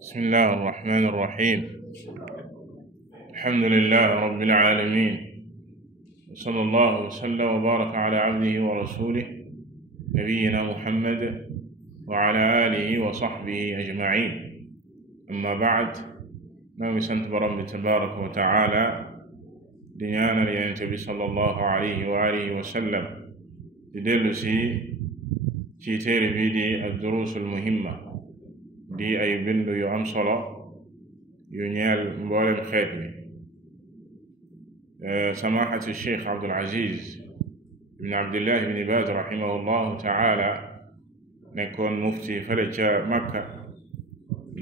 بسم الله الرحمن الرحيم. الحمد لله رب العالمين، وصلى الله وسلم وبارك على عبده ورسوله نبينا محمد وعلى آله وصحبه أجمعين. أما بعد، نوي سنت برم تبارك وتعالى di ñaanal Yonent bi sallallahu alayhi wa alihi wa sallam di dellu ci téere bi di ad-duruusul muhimma di ay bind yu am solo yu ñeel mboolem xeet wi. samaahatu Cheikh Abdul Aziz ibn Abdillah ibn Baaz rahimahullahu taala nekkoon mufti fële ca Makka,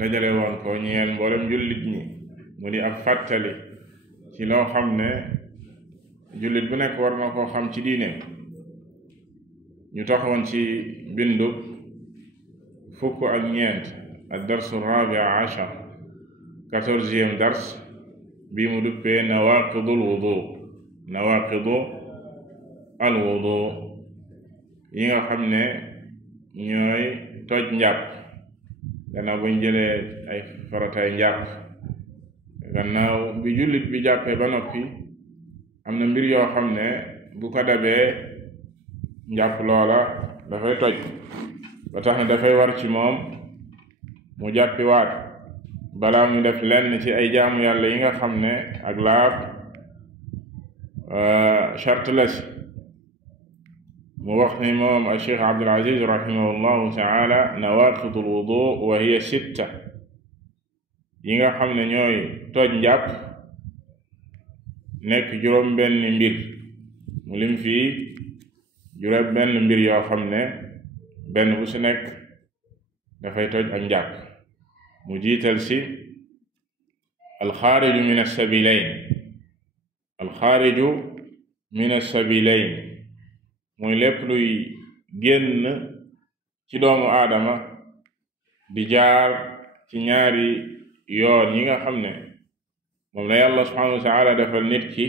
dajale woon ko ñeel mboolem jullit ñi mu di ab fàttali ci loo xam ne jullit bu nekk war na koo xam ci diine. ñu taxawoon ci bindu fukk ak ñeent ad-darsu raabi ashar 14e dars bi mu duppee nawaqidul wudu yi nga xam ne ñooy toj njàpp gannaaw buñ jëlee ay faratay njàpp. gannaaw bi jullit bi jàppee ba noppi am na mbir yoo xam ne bu ko dabee njàpp loola dafay toj, ba tax na dafay war ci moom mu jàppi waat balaa mu def lenn ci ay jaamu yàlla yi nga xam ne ak laab charte la si. mu wax ni moom al Cheikh Abdul Aziz rahimahullahu taala nawaqidul wudu wa hiya sitta, yi nga xam ne ñooy toj njàpp nekk juróom benn mbir. mu lim fii juróom benn mbir yoo xam ne benn bu ci nekk dafay toj ak njàpp. mu jiital ci alxaariju min assabilayn mooy lépp luy génn ci doomu aadama di jaar ci ñaari yoon yi nga xam ne moom la yàlla subhanahu wa taala defal nit ki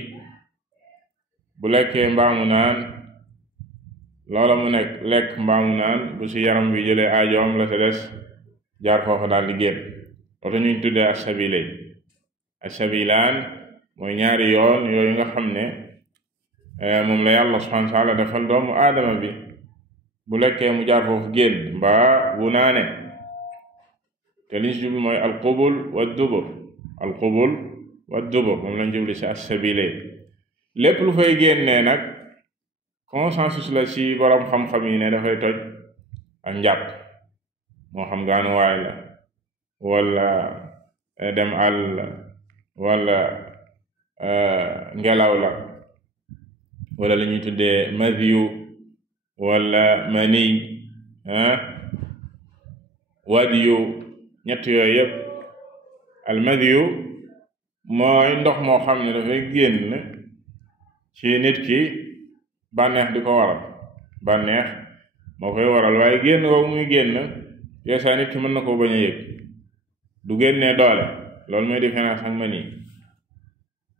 bu lekkee mbaamu naan loola mu nekk lekk mbaamu naan bu ci yaram bi jëlee aajoom la te des jaar foofa daal di génn. loolu ñuy tuddee as-sabilaan mooy ñaari yoon yooyu nga xam ne moom la yàlla subhanahu wa taala defal doomu aadama bi bu lekkee mu jaar foofu génn mbaa bu naane. te liñ si jublu mooy alqubul wa dubur moom lañ jublu ci as-sabilayn. lépp lu fay génnee nag consensus la ci borom xam-xam yi ne dafay toj ak njàpp, moo xam gaanuwaay la wala dem àll wala ngelaw la wala li ñuy tuddee madyu wala maniy wadiyu. ñett yooyu yépp almadiyu mooy ndox moo xam ne dafay génn ci nit ki bànneex di ko waral, bànneex moo koy waral, waaye génn woowu muy génn yeesaa nit ki mën na koo bañ a yëg. du génnee doole, loolu mooy différence ak mani.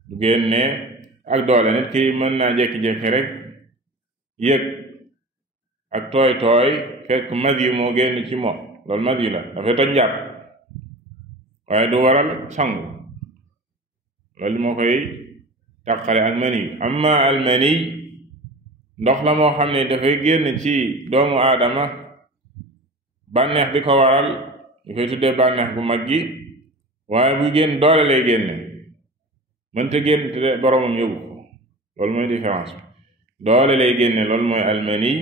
du génnee ak doole, nit ki mën naa jékki-jékki rek yëg ak tooy fekk madiyu moo génn ci moom, loolu madiyu la, dafay toj njàpp waaye du waral sangu. loolu moo koy tàqale ak mani. amma al mani ndox la moo xam ne dafay génn ci doomu aadama bànneex di ko waral, ñu koy tuddee bànneex bu mag gi, waaye bu génn doole lay génne, mënta génn te boromam yóbbu ko. loolu mooy différence bi. doole lay génne, loolu mooy al mani.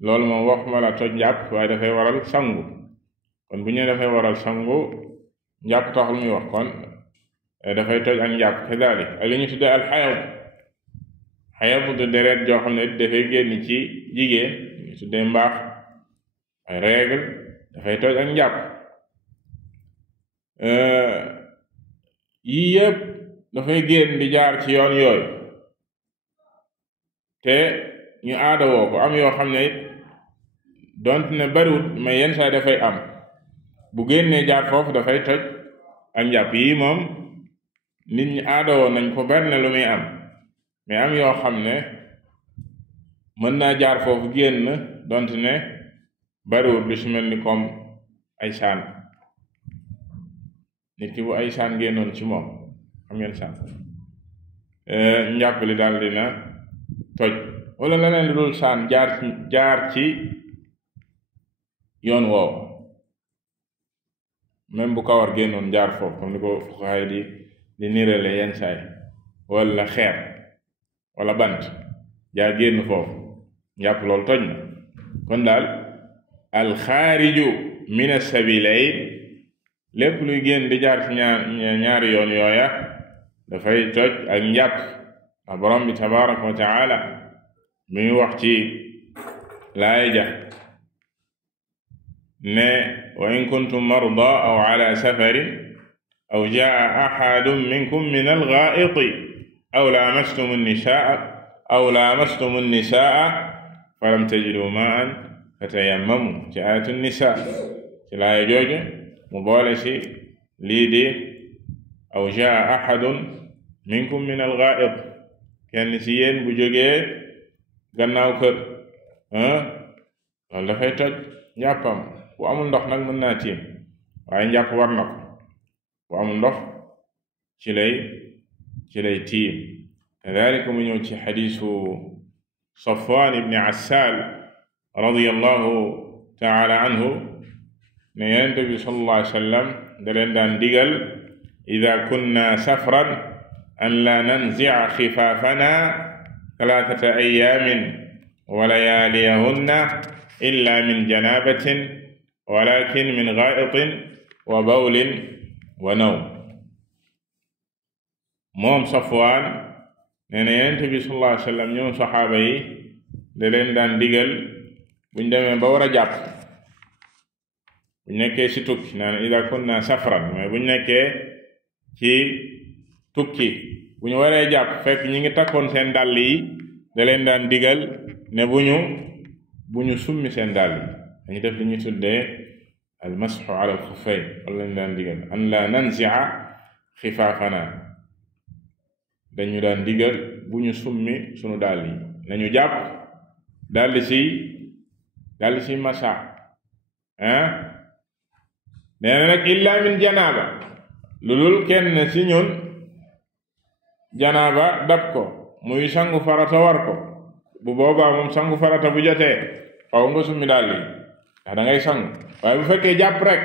loolu moom waxuma la toj njàpp waaye dafay waral sangu. kon bu ñu dafay waral sangu, njàpp taxul muy wax, kon dafay toj ak njàpp. kadalik ak li ñu tuddee al xayab du deret joo xam ne dafay génn ci jigéen, ñu tuddee mbaax ay règle, dafay toj ak njàpp. yii yëpp dafay génn di jaar ci yoon yooyu te ñu aadawoo ko. am yoo xam ne it donte ne bariwut mais yenn saa dafay am, bu génnee jaar foofu dafay toj ak njàpp. yii moom nit ñi aadawoo nañ ko bari na lu muy am, mais am yoo xam ne mën naa jaar foofu génn donte ne bariwut lu ci mel ni comme ay saan nit ki bu ay saan génnoon ci moom, xam ngeen saan, njàpp li daal dina toj, wala leneen lu dul saan jaar ci yoon woowu, même bu kawar génnoon jaar foofu comme ni ko fuqahaa di nirale yenn saay, wala xeer wala bant jaar génn foofu, njàpp loolu toj na. kon daal alxaariju min as-sabilayn, lépp luy génn di jaar ci ñaari yoon yooya dafay toj ak njàpp. ndax borom bi tabaraka wa taala mi ngi wax ci laaya ja ne wa in kuntum marda aw ala safarin aw jaa ahadun minkum min al-ghaa'iti aw lamastum an-nisaa falam tajidu maa'an fatayammamu ci aayatu nisaa. ci laaya jooju mu boole ci lii di aw jaa ahadun minkum min al-ghaa'it, kenn ci yéen bu jógee gannaaw kër, loolu dafay toj njàppam. bu amul ndox nag mën naa tiim, waaye njàpp war na ko. bu amul ndox ci lay tiim. kadalika mu ñëw ci xadiisu Safwaan ibni Assaal radiyallahu taala anhu ne Yonent bi sallallahu alayhi wa sallam da leen daan digal ida kunna safran an la nanzi'a xifaafana talaatata ayyaamin wa layaaliyahunna illa min janaabatin walakin min gaa'itin wa bawlin wa nawm. moom Safwaan nee na Yonent bi sallallahu alayhi wa sallam ñoom saxaaba yi da leen daan digal buñ demee ba war a jàpp, buñ nekkee ci tukki, naan ida kunna safran, mais buñ nekkee ci tukki bu ñu waree jàpp fekk ñi ngi takkoon seen dàll yi, da leen daan digal ne bu ñu summi seen dàll yi, dañu def li ñuy tuddee al masxu ala al xuffayn. wala lañ daan digal an la nanzi'a xifaafana, dañu daan digal bu ñu summi sunu dàll yi, nañu jàpp daldi ci masa. nee na nag illa min janaaba, lu dul kenn ci ñun janaaba dab ko muy sangu farata war ko, bu boobaa moom sangu farata bu jotee xaw nga summi dàll yi ndax da ngay sangu. waaye bu fekkee jàpp rek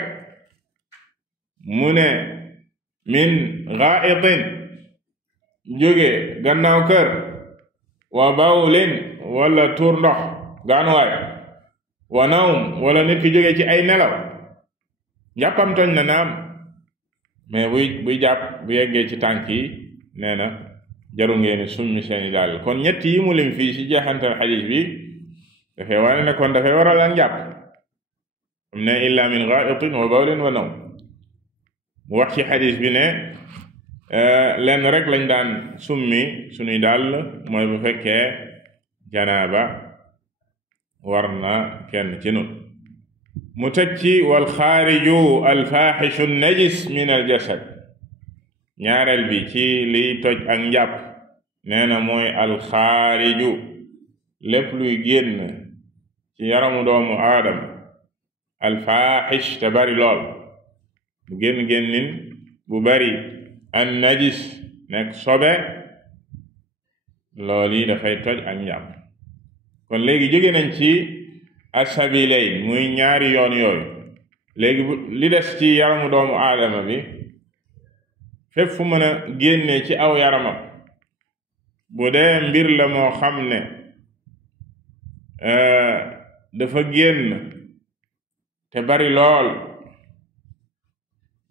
mu ne min gha'itin, jóge gannaaw kër, wa bawlin wala tuur ndox gaanuwaay, wa nawm wala nit ki jóge ci ay nelaw, njàppam toñ na naam, mais buy jàpp bu yeggee ci tànk yi nee na jaru ngeen summi seeni dàll. kon ñett yi mu lim fii ci jeexantal xadiis bi dafay wane ne kon dafay waral ak njàpp, am ne illa min gha'itin wa bawlin wa nawm. mu wax ci xadiis bi ne lenn rek lañ daan summi suñuy dàll, mooy bu fekkee janaaba war na kenn ci nun. mu teg ci wal xaariju al faaxishu najis min al jasad, ñaareel bi ci liy toj ak njàpp nee na mooy al xaariju, lépp luy génn ci yaramu doomu aadama, al faaxish te bari lool, bu génnin bu bari, an najis nekk sobe, lool yi dafay toj ak njàpp. kon léegi jóge nañ ci asabilayn muy ñaari yoon yooyu. léegi li des ci yaramu doomu aadama bi fépp fu mën a génne ci aw yaramam, bu dee mbir la moo xam ne dafa génn te bari lool,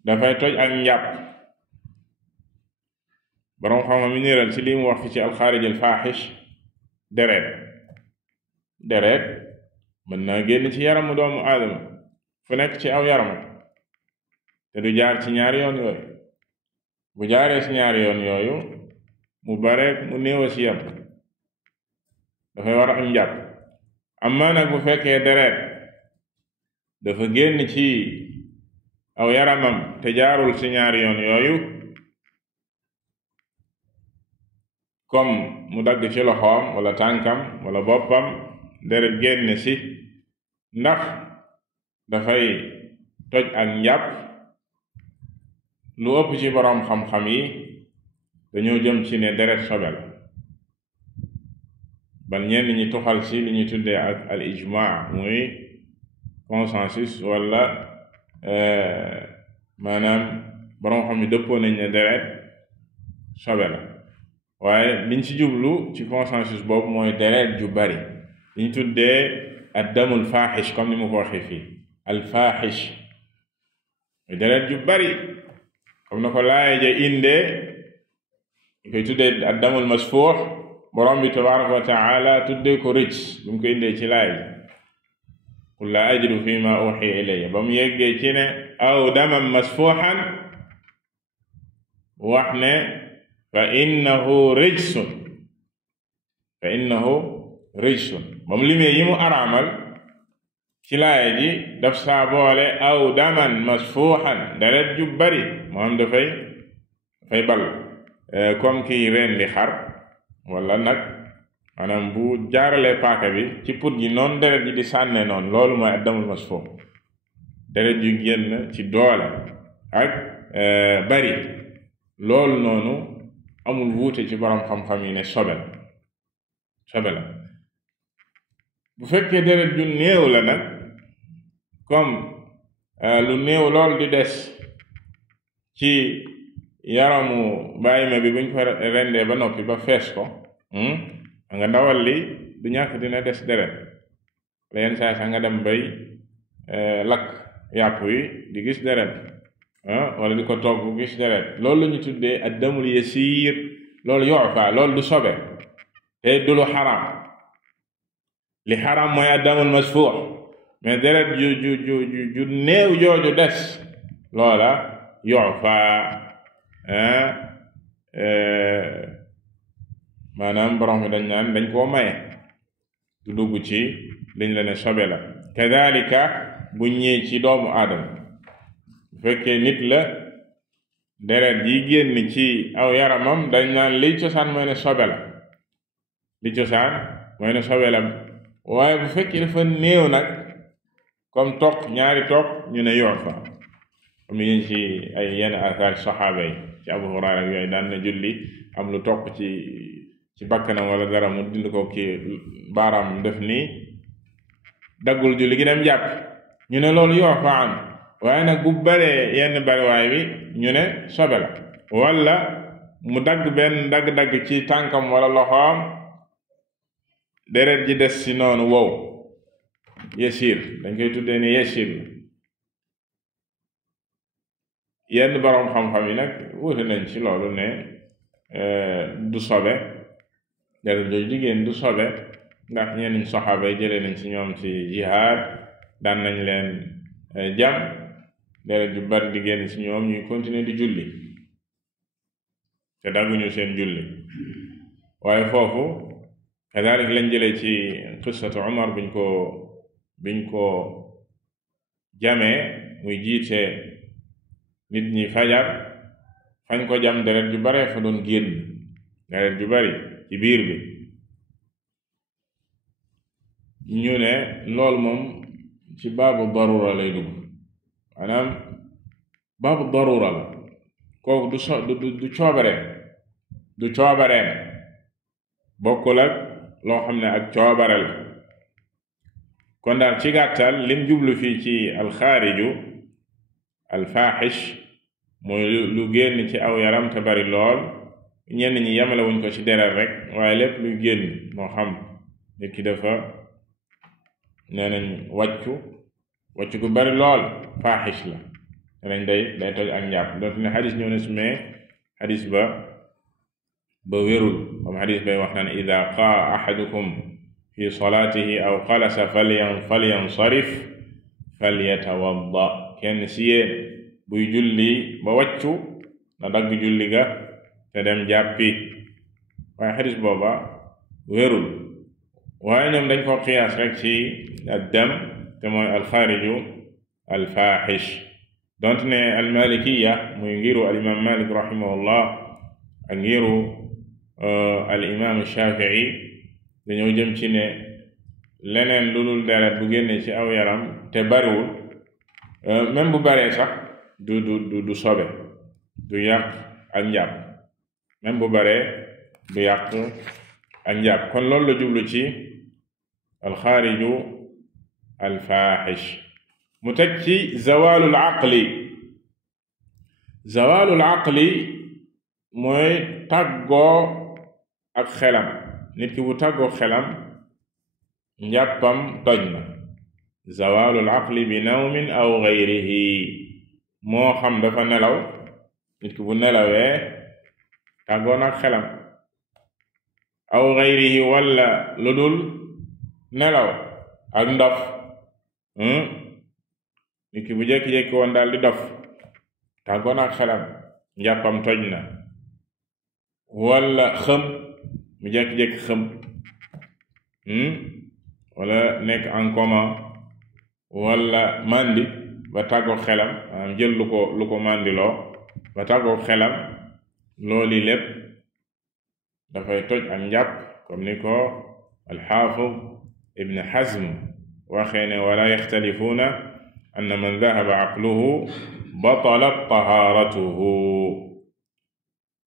dafay toj ak njàpp. borom xam-xam mi niral ci li mu wax fi ci alxaarij alfaaxish, deret mën naa génn ci yaramu doomu aadama fu nekk ci aw yaramam te du jaar ci ñaari yoon yooyu. bu jaaree ci ñaari yoon yooyu mu bare mu néew ci yam, dafay war am njàpp. amma nag bu fekkee deret dafa génn ci aw yaramam te jaarul ci ñaari yoon yooyu, comme mu dagg ci loxoom wala tànkam wala boppam, deret génn ci, ndax dafay toj ak njàpp, lu ëpp ci boroom xam-xam yi dañoo jëm ci ne deret sobe la ban ñenn ñi tuxal ci li ñuy tuddee ak al ijmaa muy consensus wala maanaam boroom xam yi dëppoo nañ ne deret sobe la waaye liñ ci jublu ci consensus boobu mooy deret ju bari li ñu tuddee ad damul faaxish comme ni mu ko waxee fii al faaxish deret ju bari comme na ko laaya ja indee ñu koy tuddee ad damul masfuux borom bi tabaraka wa taala tuddee ko rëcc bu mu ko indee ci laaya ji qul laa ajidu fi ma uxiya ilayya ba mu yeggee ci ne aw daman masfuuxan wax ne fa innahu rijsun ba mu limee yi mu araamal ci laaya ji daf saa boole aw daman masfuuxan deret ju bari moo xam dafay bal comme kii rendi xar wala nag maanaam bu jaaralee paaka bi ci put gi noonu deret ji di sànne noonu loolu mooy addamul masfuux deret ju génn ci doole ak bari loolu noonu amul wuute ci borom xam-xam yi ne sobe la bu fekkee deret ju néew la nag comme lu néew lool di des ci yaramu bàyyima bi buñ ko rendee ba noppi ba fees ko nga ndawal li du ñàkk dina des deret la yenn saa sax nga dem bay lakk yàpp wi di gis deret wala di ko togg gis deret loolu la ñu tuddee ad damul yasiir loolu yu'fa loolu du sobe te du lu xaram li xaram mooy ad damul masfuux mais deret ju néew jooju des loola yu'fa maanaam borom bi dañ naan dañ koo maye du dugg ci liñ la ne sobe la kadalika bu ñëwee ci doomu aadama bu fekkee nit la deret yi génn ci aw yaramam dañ naan liy cosaan mooy ne sobe la waaye bu fekkee dafa néew nag comme toq ñaari toq ñu ne yoo fa comme yéen ci ay yenn asaar saxaaba yi ci Abu Hurayra yooyu daan na julli am lu toq ci bakkanam wala dara mu dind ko kii baaraam def nii daggul julli gi dem jàpp ñu ne loolu yoo fa am waaye nag bu baree yenn bariwaay bi ñu ne sobe la wala mu dagg benn dagg-dagg ci tànkam wala loxoom deret ji des ci noonu wow yasiir dañ koy tuddee ni yasiir yenn boroom xam-xam yi nag wuute nañ ci loolu ne du sobe deret jooju jigéen du sobe ndax ñenn saxaaba yi jëlee nañ ci ñoom ci jihaad daan nañ leen jam deret ju bari di génn ci ñoom ñuy continuer di julli te dagguñu seen julli waaye foofu kadalik lañ jëlee ci qissatu Umar biñ ko jamee muy jiite nit ñi fajar fañ ko jam deret ju bare fa doon génn deret ju bari ci biir bi ñu ne loolu moom ci baabu darura lay dugg maanaam baabu darura la kooku du coobareem bokkul ak loo xam ne ak coobare la kon daal ci gàttal lim jublu fii ci alxaariju alfaaxish mooy lu génn ci aw yaram te bari lool ñenn ñi yamale wuñ ko ci deret rek waaye lépp luy génn moo xam nit ki dafa nee nañ wàccu gu bari lool faaxish la nenañ day toj ak njàpp dootu ne xadis ñëw ne su mee xadis ba wérul comme xadis bay wax naan ida qaa ahadukum fi salaatihi aw xalasa falyansarif falyatawadda kenn si yéen buy julli ba wàccu na dagg julli ga te dem jàppi waaye xadis booba wérul waaye ñoom dañ ko qiyaas rek ci addam te mooy alxaariju alfaaxish donte ne almalikiya muy ngiru alimam malik rahimahullah ak ngiru alimam shafii dañoo jëm ci ne leneen lu dul deret bu génnee ci aw yaram te bariwul même bu baree sax du sobe du yàq ak njàpp même bu baree du yàq ak njàpp kon loolu la jublu ci alxaariju alfaaxish mu teg ci zawalul aqli mooy tàggoo ak xelam nit ki bu tàggoo xelam njàppam toj na zawalul aqli bi nawmin aw gayrihi moo xam dafa nelaw nit ki bu nelawee tàggoo na ak xelam aw gayrihi walla lu dul nelaw ak ndof nit ki bu jékki-jékki woon daal di dof tàggoo na ak xelam njàppam toj na walla xëm mu jékki-jékki xëm walla nekk en coma walla mandi ba tàggoo xelam maanaam jël lu ko mandiloo ba tàggoo xelam loolu lépp dafay toj ak njàpp comme ni ko alxaafid ibn Hazm waxee ne wala yaxtalifuuna anna man dahaba aqluhu batalat tahaaratuhu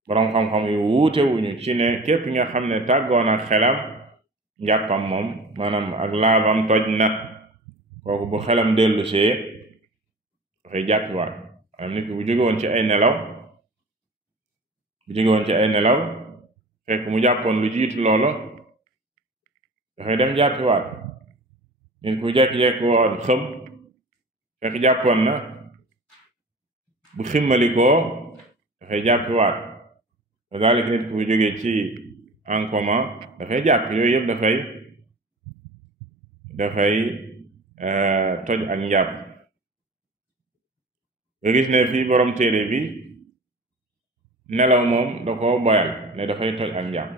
boroom xam-xam yu wuute wuñu ci ne képp nga xam ne tàggoon ak xelam njàppam moom maanaam ak laabam toj na kooku bu xelam dellu see dafay jàppiwaat maanaam nit ki bu jóge woon ci ay nelaw fekk mu jàppoon lu jiitu loolu dafay dem jàppiwaat nit ku jekki-jekki woon xëm fekk jàppoon na bu ximmalikoo dafay jàppiwaat kazalik nit ku jógee ci en coma dafay jàpp yooyu yëpp dafay toj ak njàpp nga gis ne fii borom téere bi nelaw moom da ko boyal ne dafay toj ak njàpp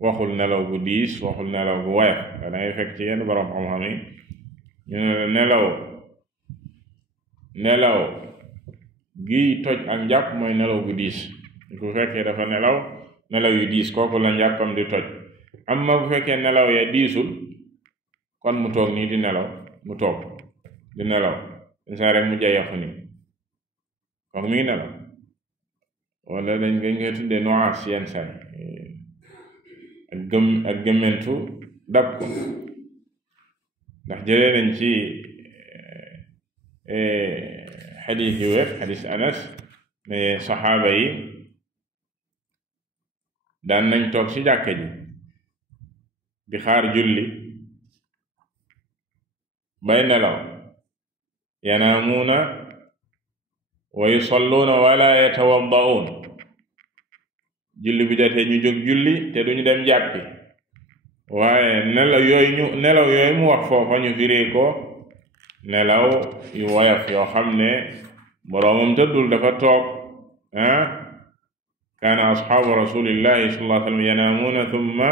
waxul nelaw bu diis waxul nelaw bu woyof da ngay fekk ci yenn borom xam-xam yi ñu ne nelaw gi toj ak njàpp mooy nelaw bu diis bu fekkee dafa nelaw yu diis kooku la njàppam di toj amma bu fekkee nelaw ya diisul kon mu toog nii di nelaw saa rek mu jayaxu ni kooku mi ngi nelaw wala dañ nga tuddee noas yenn saa ak gëmmentu dab ko ndax jëlee nañ ci xadis yu wér xadis Anas ne saxaaba yi daan nañ toog ci jàkka ji di xaar julli bay nelaw yanaamuuna wa yusalluuna wala yatawadda'uun julli bu jotee ñu jóg julli te duñu dem jàppi waaye nelaw yooyu mu wax foofa ñu firee ko nelaw yu woyof yoo xam ne boroomam tëddul dafa toog kaana asxaabu rasulillahi sallallahu alayhi wa sallam yanaamuuna thumma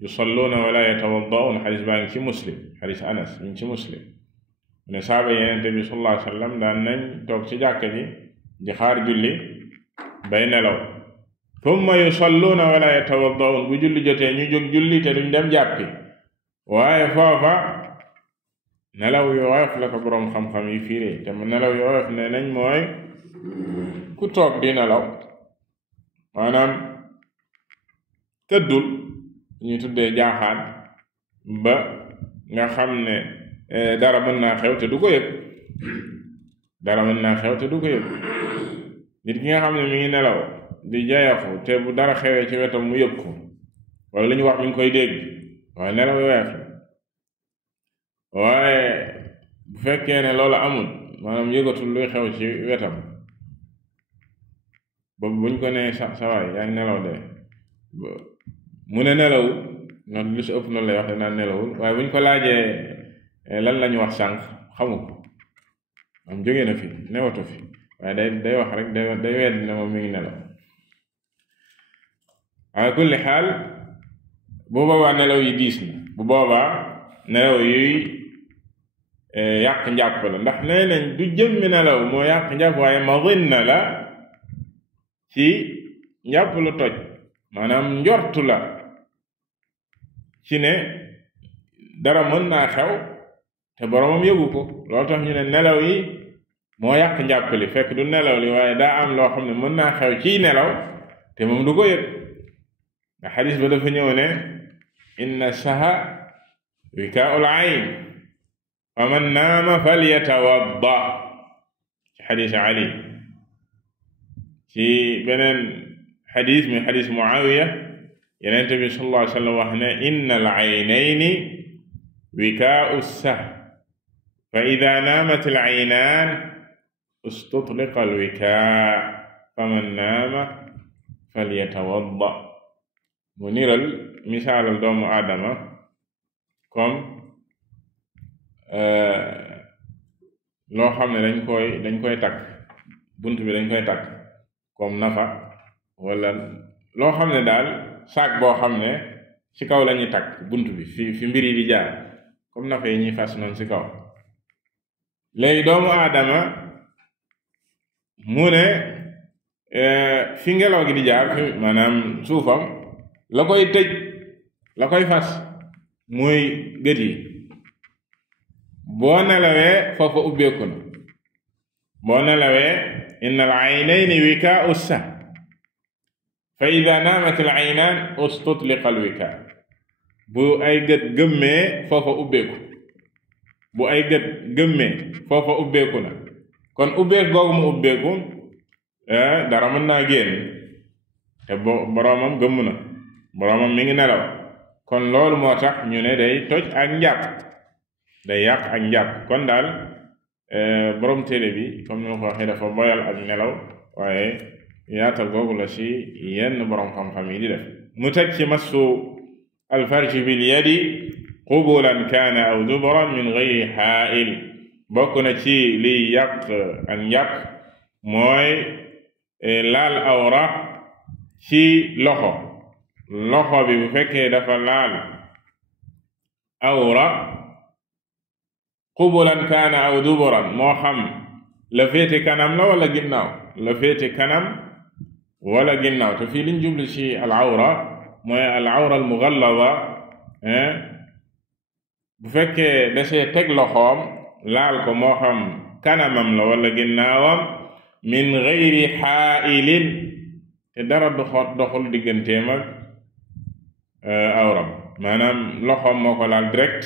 yusalluuna wala yatawadda'uun xadis baa ngi ci muslim xadis Anas mi ngi ci muslim ne saaba yenente bi sallallahu alayhi wa sallam daan nañ toog ci jàkka ji di xaar julli bay nelaw thumma yusalluuna wala yatawadda'uun bu julli jotee ñu jóg julli te duñ dem jàppi waaye foofa nelaw yu woyof la ko boroom xam-xam yi fiiree te nelaw yu woyof ne nañ mooy ku toog di nelaw maanaam tëddul ñu tuddee jaaxaan ba nga xam ne dara mën naa xew te du ko yëg nit ki nga xam ne mi ngi nelaw di jayaxu te bu dara xewee ci wetam mu yëg ko wala li ñu wax mi ngi koy dégg waaye nelaw yu woyof waaye bu fekkee ne loolu amul maanaam yëgatul luy xew ci wetam boobu buñ ko nee sa waay yaa ngi nelaw de mu ne nelawul noonu lu si ëpp noonu lay wax danaa nelawul waaye buñ ko laajee lan lañu wax sànq xamu ko moom jógee na fi newatu fi waaye day wax rek day wedd ne moom mi ngi nelaw ala kulli xaal bu boobaa nelaw yi diis na bu boobaa nelaw yuy yàq njàpp la ndax nee nañ du jëmmi nelaw moo yàq njàpp waaye madinna la ci njàpp lu toj maanaam njortu la ci ne dara mën naa xew te boromam yëgu ko loolu tax ñu ne nelaw yi moo yàq njàpp li fekk du nelaw li waaye daa am loo xam ne mën naa xew ciy nelaw te moom du ko yëg ndax xadis ba dafa ñëw ne inna saha wikaa'ul ayn fa man naama falyatawadda ci xadis Ali ci beneen xadis mi xadis Muawiya Yonent bi sallallahu alayhi wa sallam wax ne inna al aynayni wikaa'u sah fa ida naamat al aynaan istutliqa al wikaa faman naama falyatawadda mu niral misaalal doomu aadama comme loo xam ne dañ koy takk bunt bi dañ koy takk comme nafa wala loo xam ne daal saak boo xam ne ci kaw la ñuy takk bunt bi fi mbir yi di jaar comme nafa yi ñuy fas noonu ci kaw léegi doomu aadama mu ne fi ngelaw gi di jaar fi maanaam suufam la koy tëj la koy fas muy gët yi boo nelawee foofa ubbeeku na boo nelawee inna al aynayni wikaa'u sah fa ida naamat al aynaan ustutliqa al wikaa bu ay gët gëmmee foofa ubbeeku bu ay gët gëmmee foofa ubbeeku na kon ubbeek googu mu ubbeeku dara mën naa génn te boroomam gëmm na boroomam mi ngi nelaw kon loolu moo tax ñu ne day toj ak njàpp day yàq ak njàpp kon daal borom téere bi comme ni ma ko waxee dafa boyal ak nelaw waaye yaatal googu la ci yenn borom xam-xam yi di def mu teg ci massu alfarji bil yadi qubulan kaana aw duburan min gayri xaa'il bokk na ci liy yàq ak njàpp mooy laal awra ci loxo bi bu fekkee dafa laal awra qubulan kaana aw duburan moo xam la féete kanam la wala ginnaaw la féete kanam wala ginnaaw te fii liñ jublu ci al awra mooy al awra al mughallada bu fekkee dasee teg loxoom laal ko moo xam kanamam la wala ginnaawam min gayri xaa'ilin te dara doxul digganteem ak awram maanaam loxoom moo ko laal direct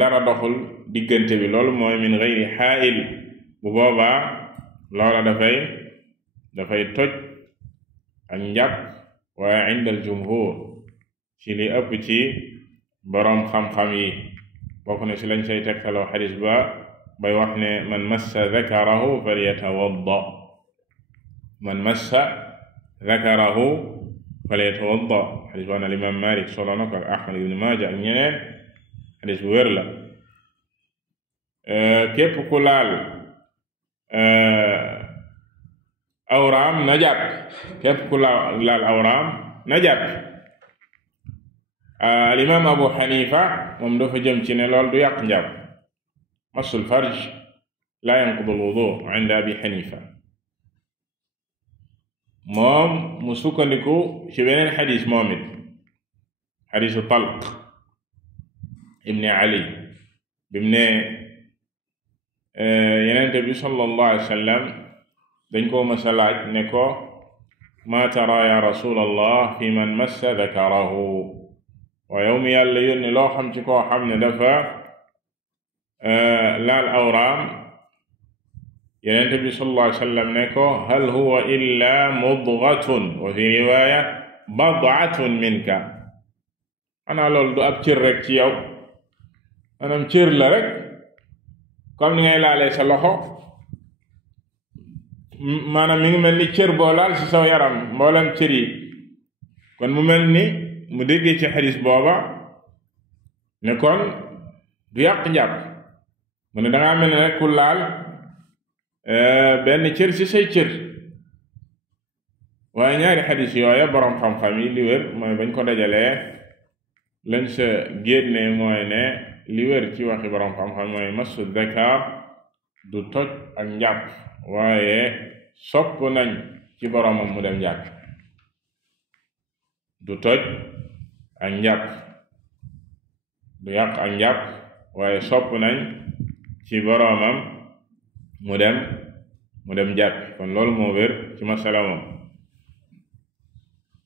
dara doxul diggante bi loolu mooy min gayri xaa'il bu boobaa loola dafay toj ak njàpp waaye inda al jumhur ci li ëpp ci boroom xam-xam yi bokk na ci lañ say tegtaloo xadis ba bay wax ne man massa dakarahu falyatawadda man massa dakarahu falyatawadda xadis ba na Imaam Maalik solo na ko ak Ahmad ibn Maaja ak ñeneen xadis bu wér la képp ku laal awraam na jàpp képp ku laal awraam na jàpp al imaam Abu Xanifa moom dafa jëm ci ne lool du yàq njàpp massul farj laa yanqudu al wudu inda Abi Xanifa moom mu sukkandiku ci beneen xadis moom it xadisu Talq ibni Ali bimu ne Yonent bi sallallahu alayhi wa sallam dañ koo masa laaj ne ko maa tara ya rasulallah fi man massa dakarahu waaye yow mi yàlla yónni loo xam ci koo xam ne dafa laal awraam Yonent bi sallallahu alayhi wa sallam ne ko hal huwa illa mudghatun wa fi riwaya bad'atun minka xanaa loolu du ab cër rek ci yow maanaam cër la rek comme ni ngay laalee sa loxo maanaam mi ngi mel ni cër boo laal ci saw yaram mboolem cër yi kon mu mel ni mu déggee ci xadis booba ne kon du yàq njàpp mu ne dangaa mel ne rek ku laal benn cër ci say cër waaye ñaari xadis yooya boroom xam-xam yi li wér mooy bañ ko dajalee lañ sa génne mooy ne li wér ci waxi boroom xam-xam mooy masu dakar du toj ak njàpp waaye sopp nañ ci boroomam mu dem njàpp du toj ak njàpp du yàq ak njàpp waaye sopp nañ ci boroomam mu dem jàppi kon loolu moo wér ci masala moom.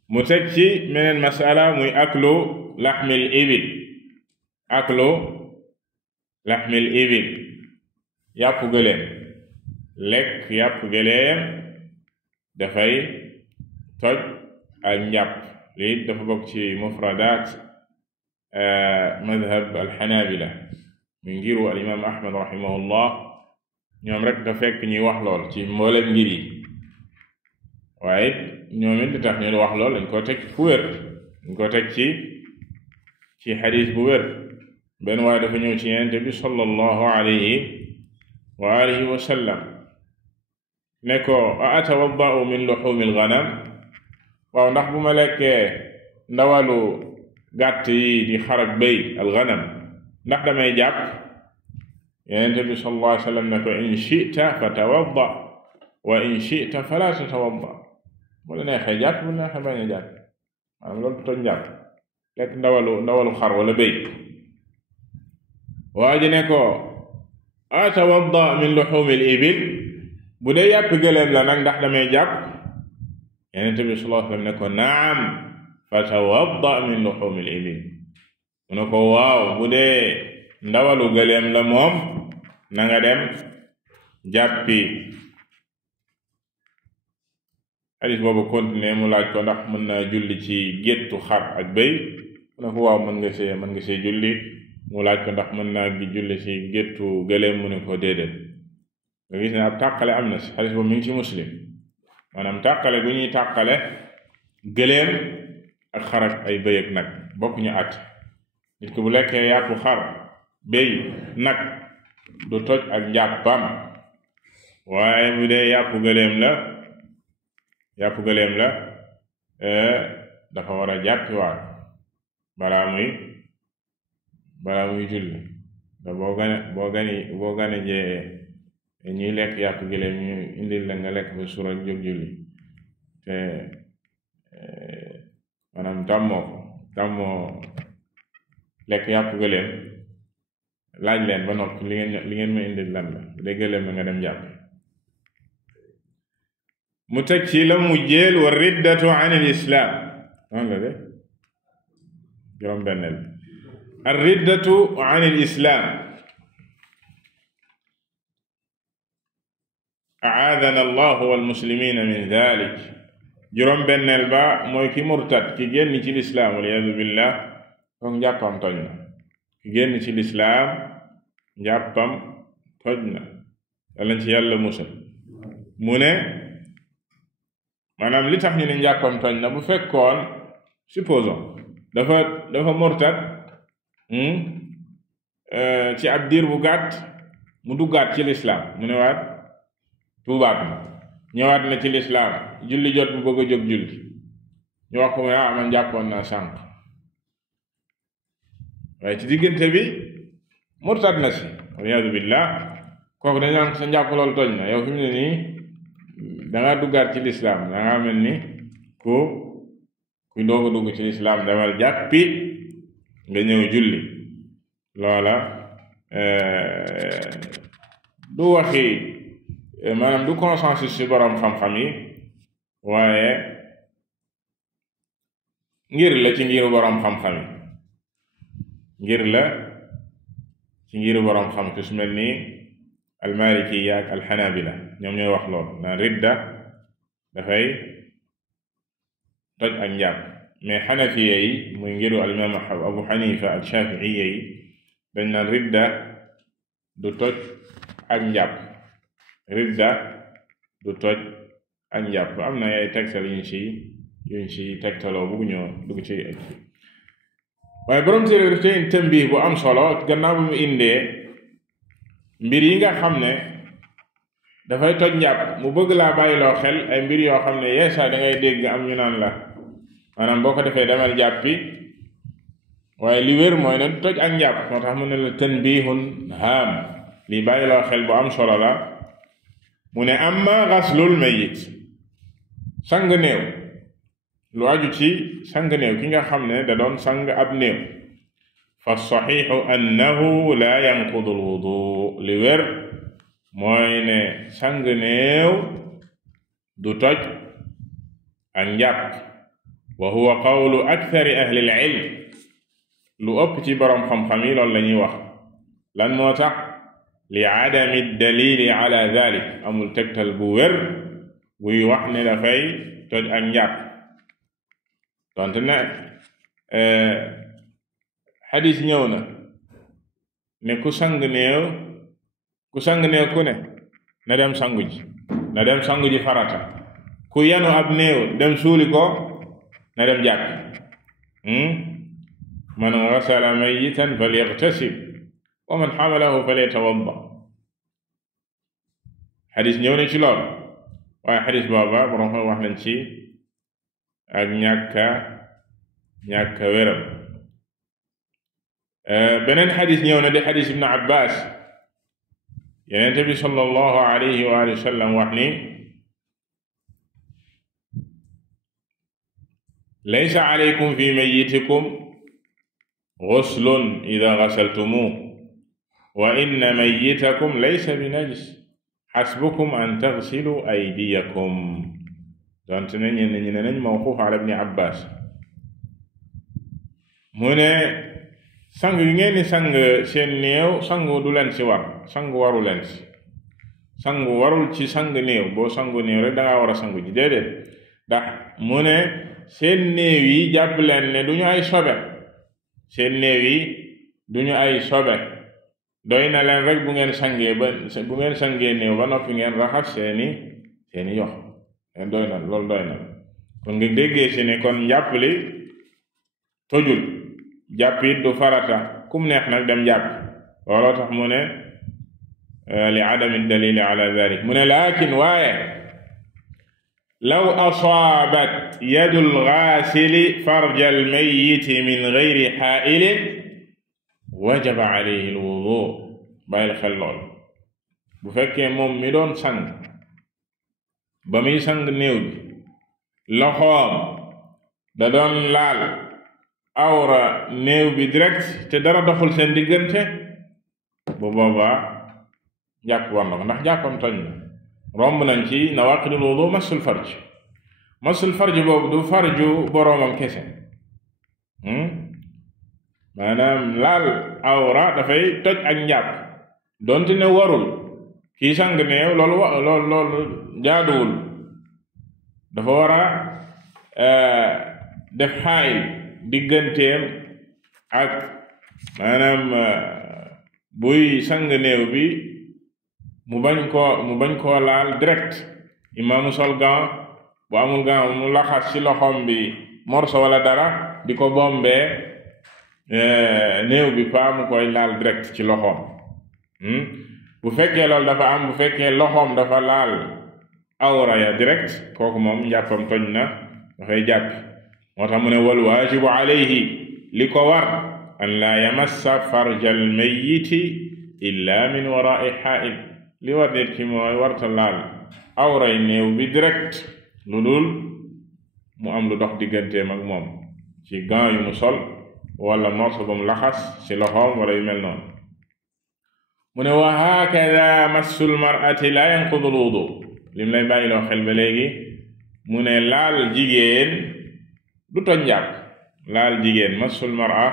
mu teg ci meneen masala muy aklu laxmil ibil yàpp gëléem lekk yàpp gëléem dafay toj ak njàpp lii dafa bokk ci mufradaat madhab alxanabila mu ngiru al imam ahmad rahimahullah ñoom rek nga fekk ñuy wax lool ci mboolem ngir yi waaye ñoom it li tax ñu wax lool dañ koo teg fu wér dañ koo teg ci xadiis bu wér benn waaye dafa ñëw ci Yonent bi sallallahu alayhi wa alihi wa sallam ne ko a atawadda'u min luhumil ghanam waaw ndax bu ma lekkee ndawalu gàtt yi di xar ak béy al ghanam ndax damay jàpp Yonent bi sallallahu alayhi wa sallam ne ko in shi'ta fatawadda wa in shi'ta fala tatawadda bu la neexee jàpp bu la neexee bañ a jàpp maanaam loolu toj jàpp lekk ndawalu xar wala béy waa ji ne ko atawadda min luhumil ibil bu dee yàpp gëléem la nag ndax damay jàpp Yonent bi sallallahu alayhi wa sallam ne ko naam fatawadda min luhumil ibil mu ne ko waaw bu dee ndawalu gëléem la moom na nga dem jàppi. xadis boobu continué mu laaj ko ndax mën naa julli ci géttu xar ak béy mu ne ko waaw mën nga see julli mu laaj ko ndax mën naa julli ci géttu gëléem mu ne ko déedéet nga gis ne ab tàqale am na si xadis boobu mi ngi ci muslim maanaam tàqale bu ñuy tàqale gëléem ak xar ak ay béy ak nag bokk ñu at nit ko bu lekkee yàppu xar béy nag du toj ak njàppam waaye bu dee yàppu gëléem la dafa war a jàppiwaat balaa muy julli da boo gane jee ñuy lekk yàpp gëléem ñu indil la nga lekk ba sura jóg julli te maanaam tàmmoo lekk yàpp gëléem laaj leen ba noppi li ngeen ma indil lan la bu dee gëléem la nga dem jàpp. mu teg ci la mujjeel wa riddatu an il islaam noonu la de juróom benneel ar riddatu an il islaam aadana allahu walmuslimina min dalik juróom benneel ba mooy ki murtad ki génn ci lislaam waliyadu billah kook njàppam toj na ki génn ci lislaam njàppam toj na yàllañ ci yàlla musal mu ne maanaam li tax ñu ne njàppam toj na bu fekkoon supposons dafa murtad ci ab diir bu gàtt mu duggaat ci lislaam mu ne waat tuubaat na ñëwaat na ci lislaam julli jot bu bëgg a jóg julli ñu wax ko mu ne man jàppoon naa sànq waaye ci diggante bi murtad na si waliyaadu billah kooku dañu naan sa njàpp loolu toj na yow fi mu ne nii danga duggaat ci lislaam danga mel ni ku doog a dugg ci lislaam demal jàppi nga ñëw julli loola du waxi maanaam du consensus ci borom xam-xam yi waaye ngir la ci ngiru borom xam-xam yi ngir la ci ngiru borom xam ku su mel ni almalikiya ak alxanabila ñoom ñooy wax lool naan ridda dafay toj ak njàpp mais xanafiya yi muy ngiru alimam abu xanifa ak shafiiya yi dañ naan ridda du toj ak njàpp ridda du toj ak njàpp am na ay tegtal yuñ ci tegtaloo bugg ñoo dugg ci waaye borom téere daf te tëmbiix bu am solo gannaaw bu mu indee mbir yi nga xam ne dafay toj njàpp mu bëgg laa bàyyiloo xel ay mbir yoo xam ne yeesa da ngay dégg am ñu naan la maanaam boo ko defee demal jàppi waaye li wér mooy ne toj ak njàpp moo tax mu ne la tanbihun haam li bàyyiloo xel bu am solo la mu ne amma ghaslul mayyit sang néew lu aju ci sang néew ki nga xam ne da doon sang ab néew fa saxiixu annahu la yanqudu alwudu li wér mooy ne sang néew du toj ak njàpp wa huwa qawlu akthari ahli al-ilm lu ëpp ci boroom xam-xam yi loolu la ñuy wax lan moo tax li adami dalili ala dhalik amul tegtal bu wér buy wax ne dafay toj ak njàpp donte na xadis ñëw na ne ku sang néew ku ne na dem sangu ji farata ku yanu ab néew dem suuli ko na dem jàpp man gasala mayitan falyaghtasil wa man xamalahu falyatawadda xadis ñëw na ci lool waaye xadis booba borom xam wax nañ ci ak ñàkka wéram beneen xadis ñëw na di xadis ibn Abbas Yonent bi sallallahu alayhi wa alihi wa sallam wax ni laysa alaykum fi mayyitikum ghuslun idha ghasaltumuhu wa inna mayyitakum laysa bi najis hasbukum an taghsilu aydiyakum donte ne ñenn ñi ne nañ mawquf ala ibn Abbas mu ne sang yi ngeen di sang seen néew sangu du leen ci war sangu waru leen ci sangu warul ci sang néew boo sangu néew rek dangaa war a sangu ji déedéet ndax mu ne seen néew yi jàpp leen ne duñu ay sobe seen néew yi duñu ay sobe doy na leen rek bu ngeen sangee néew ba noppi ngeen raxas seeni yox doy na loolu doy na kon nga déggee si ne kon njàpp li tojul jàpp it du farata kum neex nag dem jàpp looloo tax mu ne li adami dalili ala dalik mu ne laakin waaye law asaabat yadu lgaasili farja almayiti min gayri xaailin wajaba alayhi alwudu bàyyil xel lool bu fekkee moom mi doon sang ba muy sang néew bi loxoom da doon laal awra néew bi direct te dara doxul seen diggante bu boobaa jàpp war na ko ndax jàppam toj na romb nañ ci nawaqidul wudu masul farj boobu du farju boroomam kese maanaam laal awra dafay toj ak njàpp donte ne warul kii sang néew loolu jaaduwul dafa war a def xaayil digganteem ak maanaam buy sang néew bi mu bañ koo laal direct imma mu sol gant bu amul gant mu laxas ci loxoom bi morso wala dara di ko bombee néew bi pa mu koy laal direct ci loxoom bu fekkee loolu dafa am bu fekkee loxoom dafa laal awra ya direct kooku moom njàppam toj na dafay jàpp moo tax mu ne wal waajibu alayhi li ko war an laa yamassa farja al mayyiti illa min wara'i haa'il li war nit ki mooy warta laal awray néew bi direct lu dul mu am lu dox digganteem ak moom ci gant yu mu sol wala morso ba mu laxas ci loxoom wala yu mel noonu mu ne wa hakada massul mar'ati la yanqudu al wudu lim lay bàyyiloo xel ba léegi mu ne laal jigéen du toj njàpp laal jigéen massul mar'a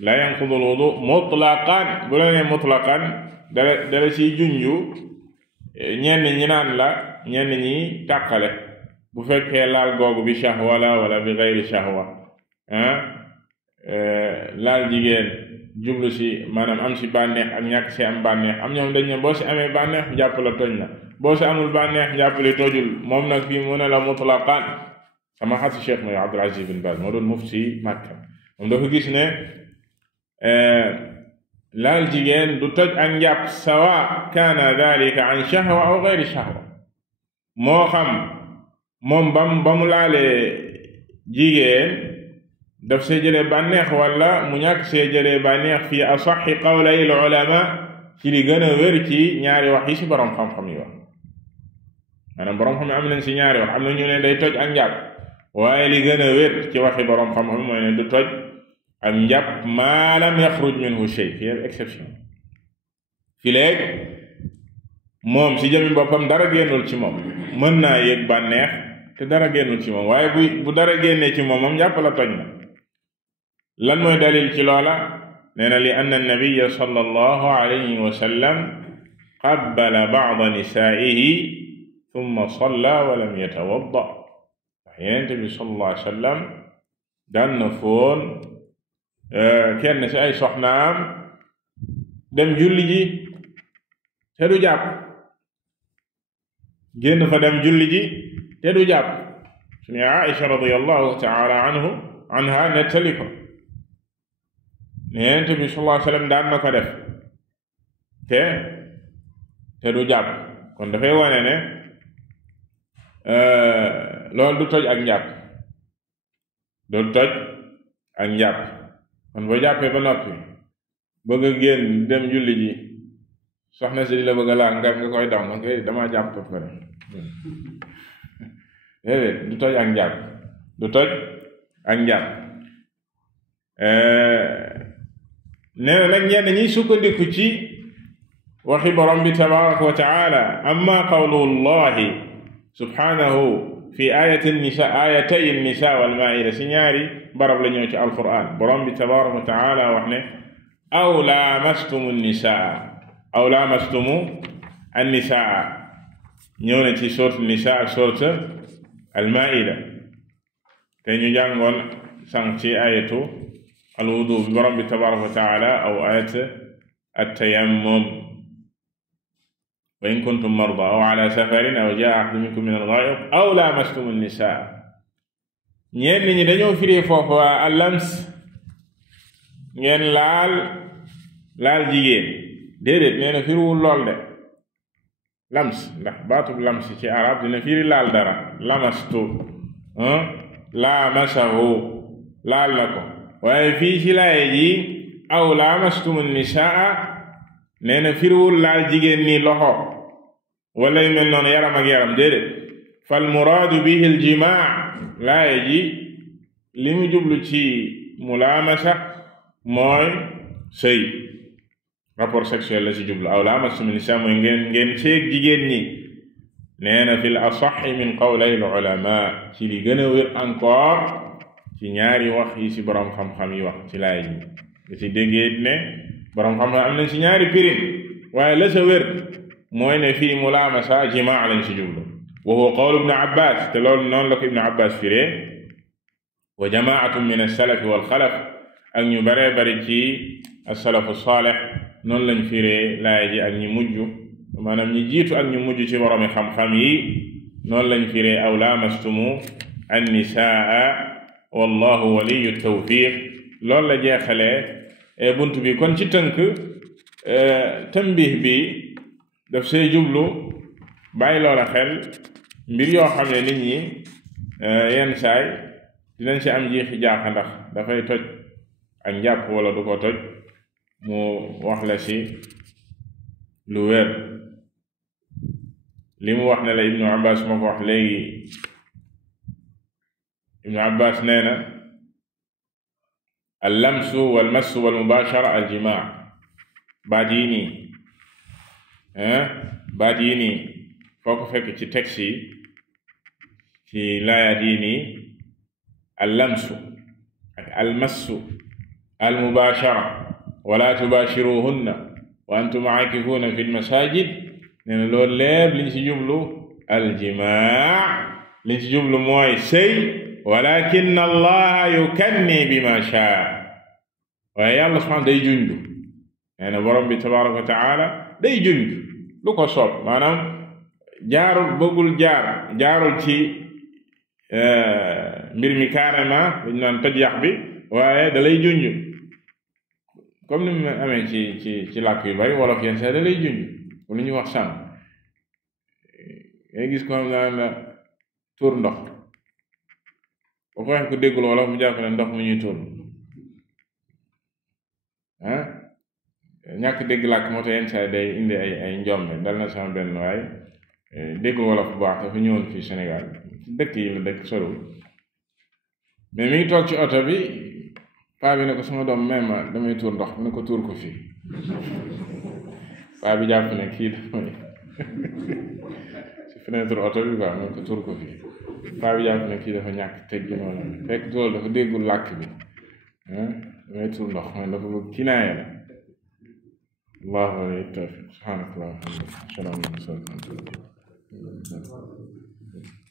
la yanqudu al wudu mutlaqan bu la nee mutlaqan dala ciy junju ñenn ñi naan la ñenn ñi tàqale bu fekkee laal googu bi shahwa la wala bi gayri shahwa laal jigéen jublu si maanaam am si bànneex ak ñàkk si am bànneex am ñoom dañ ne boo si amee bànneex njàpp la toj na boo si amul bànneex njàpp li tojul moom nag fii mu ne la mutlaqan sama xasi cheikh mooy Abdul Aziz bin Baz moo doon mufti Makka moom dafa gis ne laal jigéen du toj ak njàpp sawa kaana dalika an shahwa aw gayri shahwa moo xam moom ba mu laalee jigéen daf see jëlee bànneex wala mu ñàkk see jëlee bànneex fi asaxi qawlay al ulama ci li gën a wér ci ñaari wax yi si borom xam-xam yi wax maanaam borom xam am nañ si ñaari wax am na ñu ne day toj ak njàpp waaye li gën a wér ci waxi borom xam-xam mooy ne du toj ak njàpp maa lam yaxruj minhu shay fi exception fi léeg moom si jëmi boppam dara génnul ci moom mën naa yëg bànneex te dara génnul ci moom waaye bu dara génnee ci moom njàpp la toj na lan mooy dalil ci loola nee na li anna nabiya sallallahu alayhi wa sallam qabbala ba'da nisaa'ihi thumma salla wa lam yatawadda wax Yonent bi sallallahu alayhi wa sallam daan na foon kenn ci ay soxnaam dem julli ji te du jàpp génn fa dem julli ji te du jàpp suñu Aïcha radiyallahu ta'ala anha nettali ko Yonent bi sallallahu alayhi wa sallam daan na ko def te du jàpp kon dafay wane ne loolu du toj ak njàpp du toj ak njàpp kon boo jàppee ba noppi bëgg a génn dem julli ji soxna si di la bëgg a laal nga koy daw nga koy dama jàpp ba pare déedéet du toj ak njàpp du toj ak njàpp nee na nag ñenn ñi sukkandiku ci waxi borom bi tabaraka wa taala amma qawlu llahi subhanahu fi ayatay nisa wal maida si ñaari barab la ñëw ci alquran borom bi tabaraka wa taala wax ne aw lamastumu annisaa ñëw na ci sourate nisa ak sourate al maida te ñu jàngoon sànq ci ayatu al wudu bi borom bi tabaraka wa taala aw ayat at tayammum wa in kuntum marda aw ala safarin aw jaa ahadun minkum min al-gha'it aw lamastum an-nisaa ñenn ñi dañoo firee foofu al-lams ngeen laal jigéen déedéet nee na firiwul lool de lams ndax baatub lams ci arab dina firi laal dara lamastu lamasahu laal na ko waaye fii ci laaye ji aw lamastum an-nisaa nee na firiwul laal jigéen nii loxo wala yu mel noonu yaram ak yaram déedéet fal muraadu bihi al jimaa laaye ji li mu jublu ci mulaamasa mooy sëy rapport sexuel la ci jublu aw lamastum nisaa mooy ngeen seeg jigéen ñi nee na fil asaxi min qawlay al ulama ci li gën a wér encore ci ñaari wax yi ci boroom xam-xam yi wax ci laaye ji nga ci déggee ne boroom xam-xam am nañ ci ñaari pirin waaye la sa wér mooy ne fii mulaamasa jimaa lañ ci jublu wa huwa qawlu ibn abbas te loolu noonu la ko ibn abbas firee wa jamaatun min as-salaf wal xalaf ak ñu baree bari ci as-salafu saalih noonu lañ firee laay ji ak ñi mujj maanaam ñi jiitu ak ñu mujj ci boroomi xam-xam yi noonu lañ firee aw laamastumu an-nisaa wallahu waliyu tawfiq loolu la jeexalee bunt bi kon ci tënk tambih bi daf see jublu bàyyi loola xel mbir yoo xam ne nit ñi yenn saay dinañ ci am jiixi jaaxa ndax dafay toj ak njàpp wala du ko toj mu wax la ci lu wér li mu wax ne la ibnu abbas moo ko wax léegi ibnu abbas nee na al lamsu wal massu wal mubashara al jimaa baat yi nii baat yi nii foo ko fekk ci texte yi ci laayaat yi nii al lamsu ak al massu al mubashara wala tubashiruhunna wa antum aakifuuna fi lmasajid nee na loolu lépp liñ ci jublu al jimaa liñ ci jublu mooy sëy walakin allaha yukanni bima shaa waaye yàlla subhaanahu day junj nee na borom bi tabaraka wa taala day junj lu ko soob maanaam bëggul jaarul ci mbir mi carrément dañu naan toj yax bi waaye da lay junj comme ni mu amee ci làkk yu bari wolof yenn saa da lay junj lu ñuy wax sànq ngay gis ko xam naan la tuur ndox boo ko waxee ko déggul wolof mu jàpp ne ndox mu ñuy tuur ñàkk dégg làkk moo tax yenn saa day indi ay njombe dal na sama benn waaye déggul wolof bu baax dafa ñëwoon fii Sénégal ci dëkk yi la dëkk sorul mais mi ngi toog ci oto bi paa bi ne ko sama doom même damay tuur ndox mu ne ko tuur ko fii paa bi jàpp ne kii ci fenêtre oto bi quoi moom ko tur ko fii paa bi jàpp ne kii dafa ñàkk teggi noonu fekk loolu dafa déggul làkk bi damay tur ndox mooy dafa bëgg kinaaya la allahu alayhi tawfiq subhanakallah wa bihamdika ashhadu an la ilaha illa anta astaghfiruka wa atubu ilayk